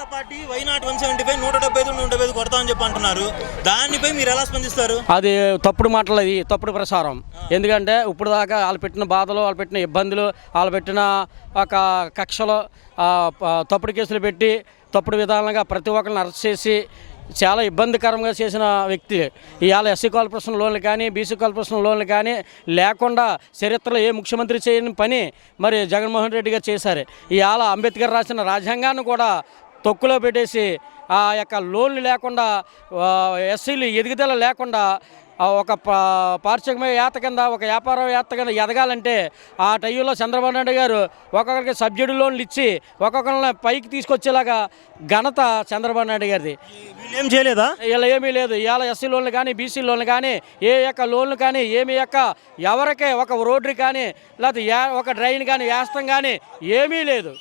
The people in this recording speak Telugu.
పార్టీ వైనాట్ 175 175 కొడతామని చెప్పి అంటున్నారు. దానిపై మీరు ఎలా స్పందిస్తారు? అది తప్పుడు మాటలు, అది తప్పుడు ప్రసారం. ఎందుకంటే ఇప్పుడు దాకా వాళ్ళు పెట్టిన బాధలు, వాళ్ళు పెట్టిన ఇబ్బందులు, వాళ్ళు పెట్టిన ఒక కక్షలు, తప్పుడు కేసులు పెట్టి తప్పుడు విధానంగా ప్రతి ఒక్కరిని అరెస్ట్ చేసి చాలా ఇబ్బందికరంగా చేసిన వ్యక్తి. ఇవాళ ఎస్సీ కార్పొరేషన్ లోన్లు కానీ, బీసీ కార్పొరేషన్ లోన్లు కానీ లేకుండా చరిత్రలో ఏ ముఖ్యమంత్రి చేయని పని మరి జగన్మోహన్ రెడ్డి గారు చేశారు. ఇవాళ అంబేద్కర్ రాసిన రాజ్యాంగాన్ని కూడా తొక్కులో పెట్టేసి ఆ యొక్క లోన్లు లేకుండా, ఎస్సీలు ఎదుగుదల లేకుండా ఒక పారిశ్రామికవేత్త కింద, ఒక వ్యాపారవేత్త కింద ఎదగాలంటే ఆ టైంలో చంద్రబాబు నాయుడు గారు ఒక్కొక్కరికి సబ్సిడీ లోన్లు ఇచ్చి ఒక్కొక్కరిని పైకి తీసుకొచ్చేలాగా ఘనత చంద్రబాబు నాయుడు గారిది. ఏం చేయలేదా? ఇలా ఏమీ లేదు. ఇవాళ ఎస్సీ లోన్లు కానీ, బీసీ లోన్లు కానీ, ఏ యొక్క లోన్లు కానీ, ఏమి యొక్క ఎవరికే ఒక రోడ్డు కానీ, లేకపోతే ఒక డ్రైన్ కానీ వేస్తాం కానీ ఏమీ లేదు.